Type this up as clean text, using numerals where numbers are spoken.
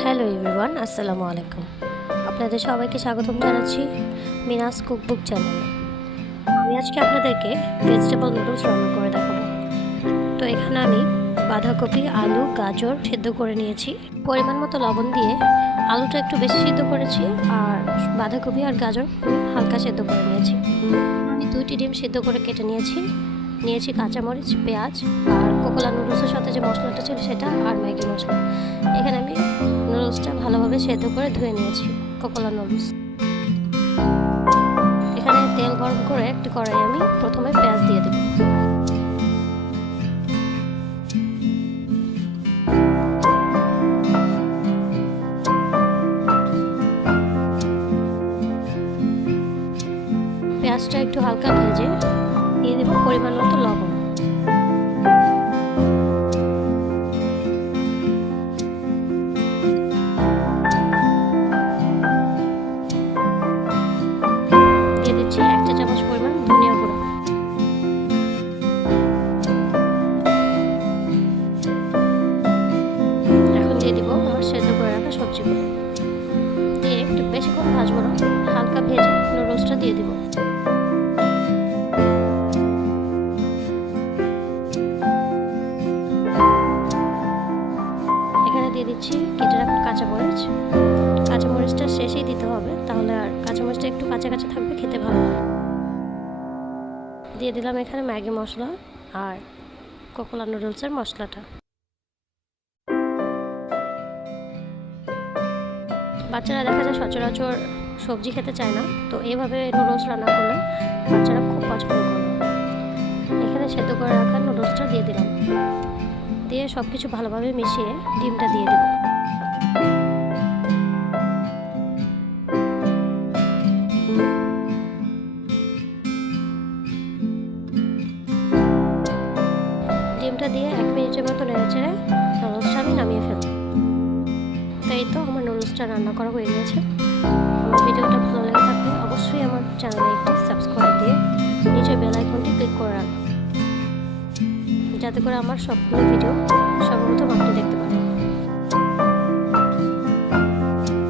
Hello everyone, আসসালামু আলাইকুম। আপনাদের সবাইকে স্বাগতম জানাচ্ছি মিনাস কুকবুক চ্যানেলে। আমি আজকে আপনাদেরকে ভেজিটেবল নুডলস রান্না করে দেখাবো। তো এখানে আমি বাঁধাকপি, আলু, গাজর সেদ্ধ করে নিয়েছি। পরিমাণ মতো লবণ দিয়ে আলুটা একটু বেশি সিদ্ধ করেছি, আর বাঁধাকপি আর গাজর হালকা সেদ্ধ করে নিয়েছি। আমি 2টি ডিম সিদ্ধ করে কেটে নিয়েছি কাঁচামরিচ, পেঁয়াজ আর কোকোলা নুডলসের সাথে যে মশলাটা ছিল সেটা, আর ম্যাগি মশলা। এখানে আমি নুডলসটা ভালোভাবে সেদ্ধ করে ধুয়ে নিয়েছি। কোকোলা নুডলস। এখানে তেল গরম করে একটি কড়াই আমি প্রথমে পেঁয়াজ দিয়ে দেব। পেঁয়াজটা একটু হালকা ভেজে দিয়ে দেব পরিমাণ মতো লবণ। দিয়ে দিচ্ছি 1 চা চামচ পরিমাণ ধনিয়া গুঁড়ো। এখন দিয়ে দিব আমার সেদ্ধ করে রাখা সবজিগুলো। দিয়ে একটু বেশিক্ষণ ভাজবো না, হালকা ভেজে নুডলসটা দিয়ে দিব। এখানে দিয়ে দিচ্ছি কেটে রাখা কাঁচামরিচটা শেষেই দিতে হবে, তাহলে আর কাঁচামরিচটা একটু কাঁচা কাঁচা থাকবে, খেতে ভালো। দিয়ে দিলাম এখানে ম্যাগি মশলা আর কোকোলা নুডলসের মশলাটা। বাচ্চারা দেখা যায় সচরাচর সবজি খেতে চায় না, তো এইভাবে নুডলস রান্না করলে বাচ্চারা খুব পছন্দ করবে। এখানে সেদ্ধ করে রাখা নুডলসটা দিয়ে দিলাম। দিয়ে সব কিছু ভালোভাবে মিশিয়ে ডিমটা দিয়ে দেব। ডিমটা দিয়ে 1 মিনিটের মতো নেড়েচেড়ে নুডলসটা আমি নামিয়ে ফেলব। তাই তো আমার নুডলসটা রান্না করা হয়ে গেছে। আমার ভিডিওটা ভালো লেগে থাকলে অবশ্যই আমার চ্যানেলে একটি সাবস্ক্রাইব দিয়ে নিচে বেল আইকনটি ক্লিক করে রাখবেন, যাতে করে আমার সবগুলো ভিডিও সর্বপ্রথম আপনি দেখতে পারেন।